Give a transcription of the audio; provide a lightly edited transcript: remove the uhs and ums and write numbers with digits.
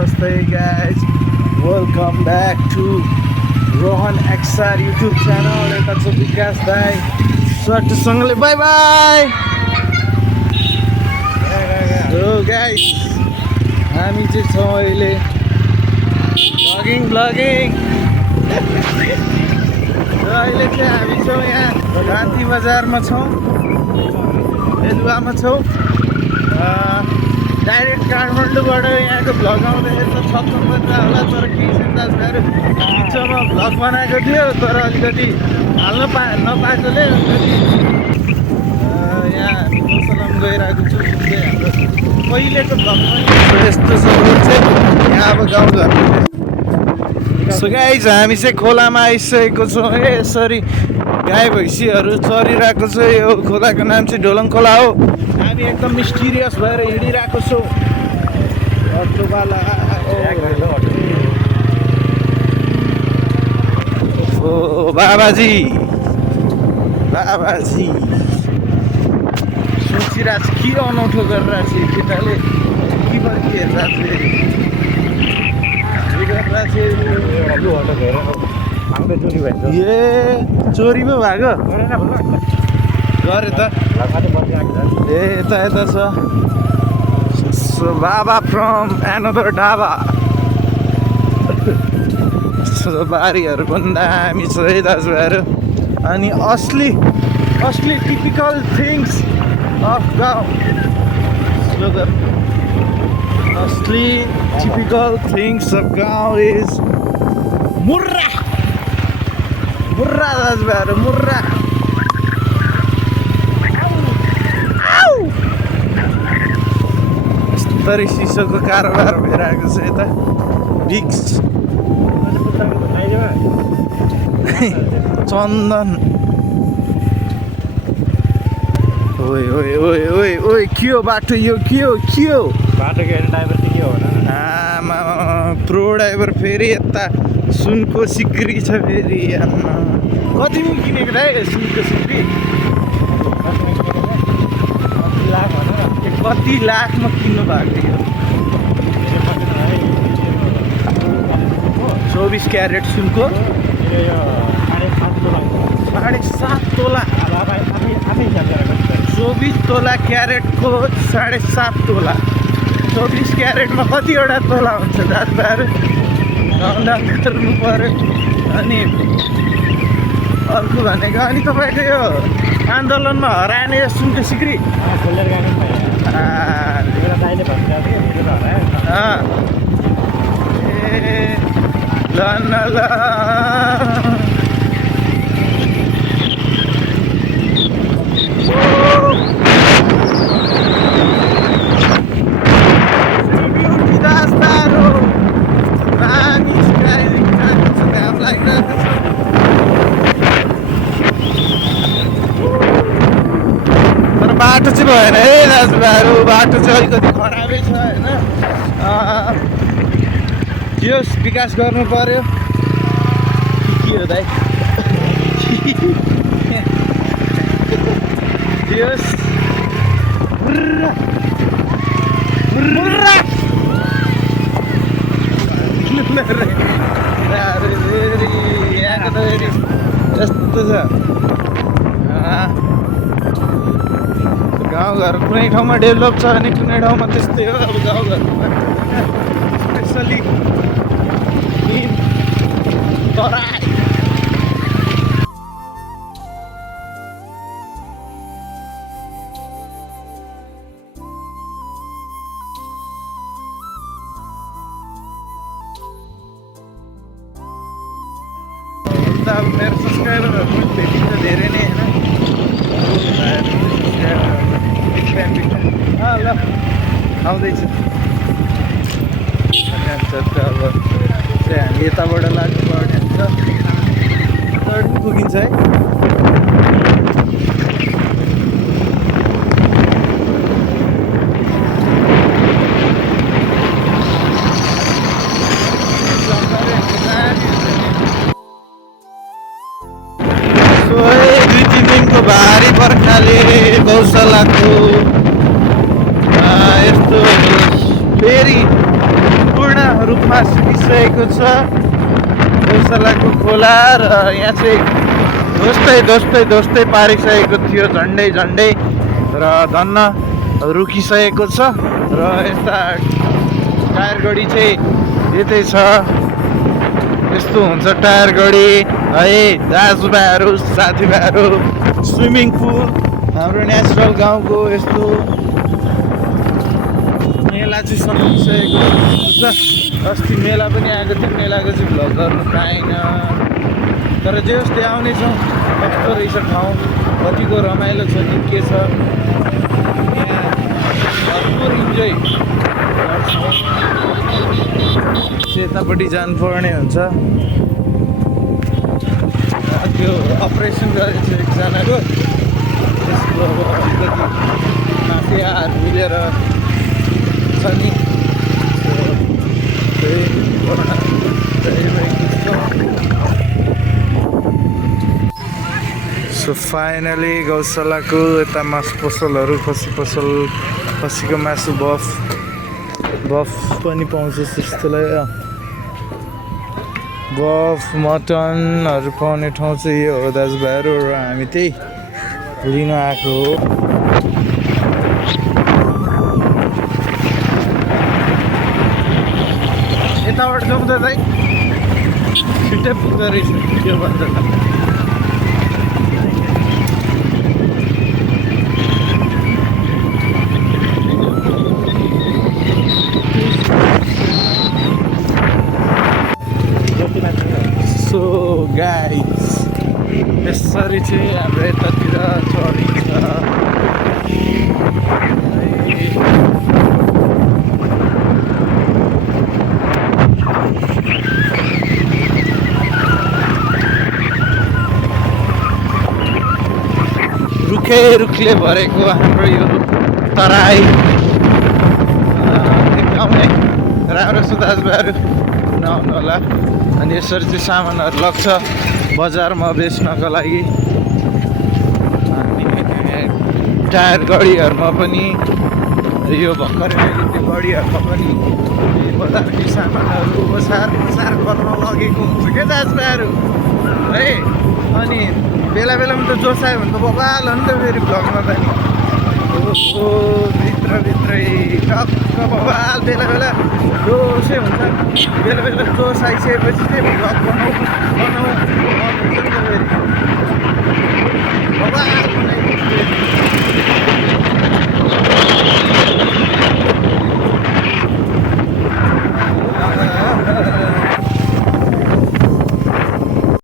Namaste guys, welcome back to Rohan XR YouTube channel. Eta छ विकास दाइ सटसँगले by by. So guys, हामी चाहिँ छौँ अहिले ब्लगिङ र अहिले चाहिँ हामी छौँ यहाँ गान्धी बजारमा छौँ, एलुवामा छौँ. डाइरेक्ट काठमाडौँबाट यहाँको भ्लग आउँदाखेरि त सक्षम गरेर होला, तर केही सिन्दाजहरू बिचमा भ्लग बनाएको थियो, तर अलिकति हाल्न नपाएकोले अलिकति यहाँ हामी गोसलम गइरहेको छु. हाम्रो पहिलेको भ्लगमा यस्तो छ चाहिँ यहाँ अब गाउँघरमा. सो गाइज हामी चाहिँ खोलामा आइसकेको छौँ. यसरी गाई भैँसीहरू चरिरहेको छ. यो खोलाको नाम चाहिँ ढोलङ खोला हो. हामी एकदम मिस्टिरियस भएर हिँडिरहेको छौँ. ओ बाबाजी सोचिरहेको छ के अनौठो गरिरहेको छ केटाले, के फर्किरहेको छ. ए चोरी पो भएको गरे त. ए यता छ. So Baba from another dhaba. So बारीहरू पनि दामी छ है दाजुभाइहरू. अनि असली टिपिकल थिङ्स अफ गाउँ. असली टिपिकल थिङ्स अफ गाउँ इज मुर्रा दाजुभाइहरू, मुर्रा. यस्तरी सिसोको कारोबार भइरहेको छ यता. भिक्स चन्दन. ओइ के हो बाटो यो, के हो बाटोको ड्राइभर चाहिँ के हो न? आमा प्रो ड्राइभर. फेरि यता सुनको सिक्री छ फेरि. आमा कतिमा किनेको दाइ सुनको सिक्री? कति लाखमा किन्नु भएको थियो? 24 क्यारेट सुनको 7.5 तोला. 24 तोला क्यारेटको 7.5 तोला. 24 क्यारेटमा कतिवटा तोला हुन्छ दाजुभाइहरू? अन्दाज गर्नु पऱ्यो. अनि अर्को भनेको अनि तपाईँको यो आन्दोलनमा हराएन यो सुनको सिक्री? बाटो चाहिँ भएन है दाजुभाइहरू. बाटो चाहिँ अलिकति खराबै छ होइन. यो विकास गर्नु पर्यो. के हो दाइ? यहाँको त फेरि यस्तो छ. गाउँघर कुनै ठाउँमा डेभलप छ भने कुनै ठाउँमा त्यस्तै हो. अब गाउँघरमा स्पेसली तराई. अब मेरो सब्सक्राइबरहरू पनि भेटिन्छ धेरै नै होइन. ल आउँदैछु. अब चाहिँ हामी यताबाट लाग्नु पर्ने हुन्छ. पुगिन्छ है. भारी बर्खाले गौशालाको यस्तो फेरि पूर्ण रूपमा सुकिसकेको छ गौशालाको खोला र यहाँ चाहिँ ध्वस्तै पारिसकेको थियो झन्डै र धन्न रुकिसकेको छ र यस्ता टायर गाडी चाहिँ यतै छ। यस्तो हुन्छ टायर गाडी है दाजुभाइहरू साथीभाइहरू। स्विमिङ पुल हाम्रो नेचुरल गाउँको यस्तो मेला चाहिँ सकिसकेको छ। अस्ति मेला पनि आएको थियो, मेलाको चाहिँ भ्लग गर्नु पाइनँ, तर जे होस् त्यहाँ आउनेछौँ। कस्तो रहेछ ठाउँ, कतिको रमाइलो छ कि के छ, यहाँ भरपुर इन्जोय गर्छौँ। यतापट्टि जानुपर्ने हुन्छ। त्यो अपरेसन गरेको छ एकजनाको, त्यसको अब अलिकति माफियाहरू मिलेर छ नि, सो फाइनली गौशालाको यता मासु पसलहरू, खसीको मासु बफ पनि पाउँछ त्यस्तोलाई। बफ मटनहरू पाउने ठाउँ चाहिँ यो हो दाजुभाइहरू, र हामी त्यही लिन आएको हो। यताबाट जाउँ त दाइ, छिट्टै पुग्दो रहेछ त्यो भन्दा त। सो गाइस यसरी चाहिँ हाम्रो यतातिर चलिन्छ। रुखले भरेको हाम्रो यो तराई एकदमै राम्रो छ दाजुभाइहरू, नआउनु होला। अनि यसरी चाहिँ सामानहरू लाग्छ बजारमा बेच्नको लागि। अनि टायर गाडीहरूमा पनि, यो भर्खरै मैले त्यो गाडीहरूमा पनि बजारकै सामानहरू ओसार गर्न लगेको हुन्छ क्या दाजुभाइहरू है। अनि बेला बेलामा त जोसायो भने त बबाल हो नि त फेरि भ्लगमा त नि। भित्रै टक्क बबाल बेला जोसै हुन्छ। बेला जोस आइसकेपछि चाहिँ भ्लग बनाउनु मन हुन्छ नि त फेरि।